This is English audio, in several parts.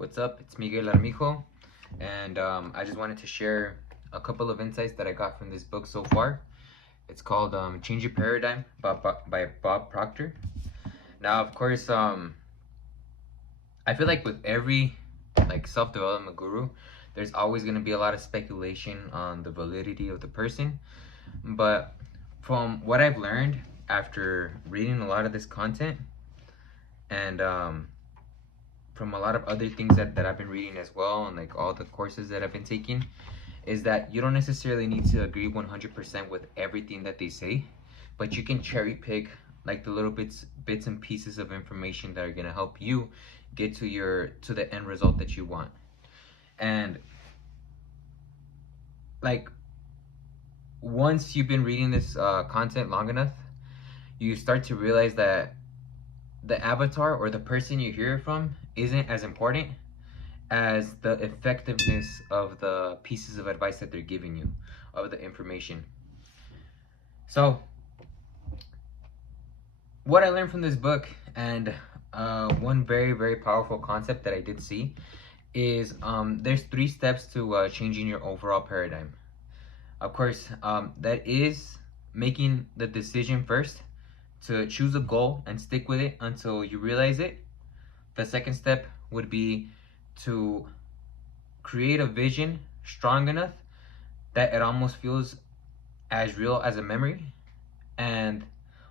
What's up? It's Miguel Armijo, and I just wanted to share a couple of insights that I got from this book so far. It's called Change Your Paradigm by Bob Proctor. Now, of course, I feel like with every self-development guru, there's always going to be a lot of speculation on the validity of the person. But from what I've learned after reading a lot of this content and from a lot of other things that I've been reading as well, and like all the courses that I've been taking, is that you don't necessarily need to agree 100% with everything that they say, but you can cherry pick like the little bits and pieces of information that are going to help you get to the end result that you want. And like once you've been reading this content long enough, you start to realize that the avatar or the person you hear it from isn't as important as the effectiveness of the pieces of advice that they're giving you, of the information. So what I learned from this book, and one very, very powerful concept that I did see, is there's 3 steps to changing your overall paradigm. Of course, that is making the decision first to choose a goal and stick with it until you realize it. The second step would be to create a vision strong enough that it almost feels as real as a memory. And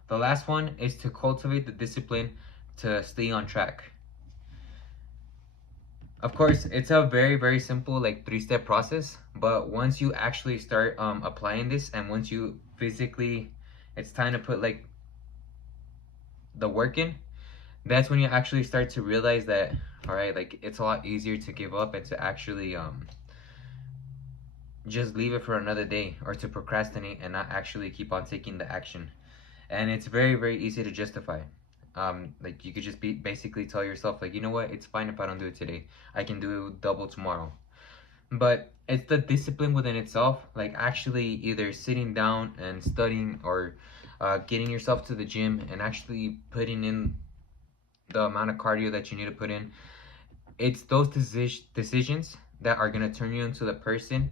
the last one is to cultivate the discipline to stay on track. Of course, it's a very, very simple 3-step process, but once you actually start applying this, and once you physically, it's time to put the work in, that's when you actually start to realize that, all right, it's a lot easier to give up and to actually just leave it for another day, or to procrastinate and not actually keep on taking the action. And it's very, very easy to justify. You could just basically tell yourself, you know what, it's fine if I don't do it today, I can do double tomorrow. But it's the discipline within itself, actually either sitting down and studying, or getting yourself to the gym and actually putting in the amount of cardio that you need to put in. It's those decisions that are going to turn you into the person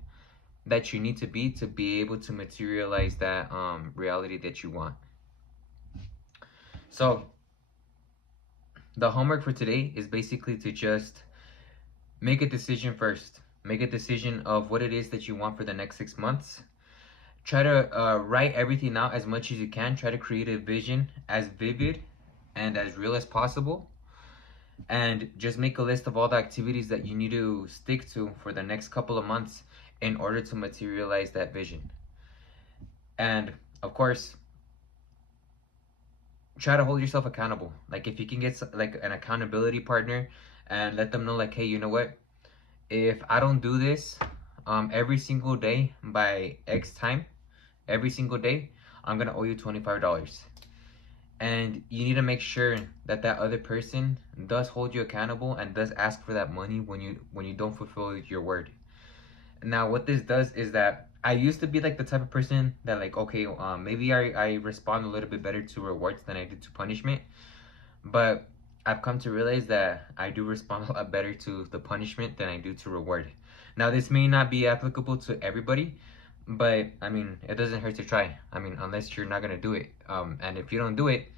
that you need to be able to materialize that reality that you want. So the homework for today is basically to just make a decision first. Make a decision of what it is that you want for the next 6 months. Try to write everything out as much as you can. Try to create a vision as vivid and as real as possible. And just make a list of all the activities that you need to stick to for the next couple of months in order to materialize that vision. And of course, try to hold yourself accountable. If you can get an accountability partner and let them know, hey, you know what, if I don't do this every single day by X time, every single day, I'm gonna owe you $25. And you need to make sure that that other person does hold you accountable and does ask for that money when you don't fulfill your word. Now what this does is that I used to be the type of person that okay, maybe I respond a little bit better to rewards than I do to punishment, but I've come to realize that I do respond a lot better to the punishment than I do to reward. Now this may not be applicable to everybody, but I mean, it doesn't hurt to try. I mean, unless you're not gonna do it, and if you don't do it,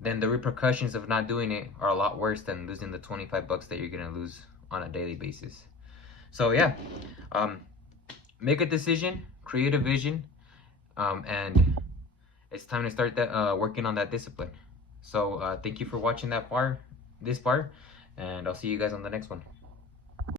then the repercussions of not doing it are a lot worse than losing the 25 bucks that you're gonna lose on a daily basis. So yeah, make a decision, create a vision, and it's time to start working on that discipline. So thank you for watching this far, and I'll see you guys on the next one.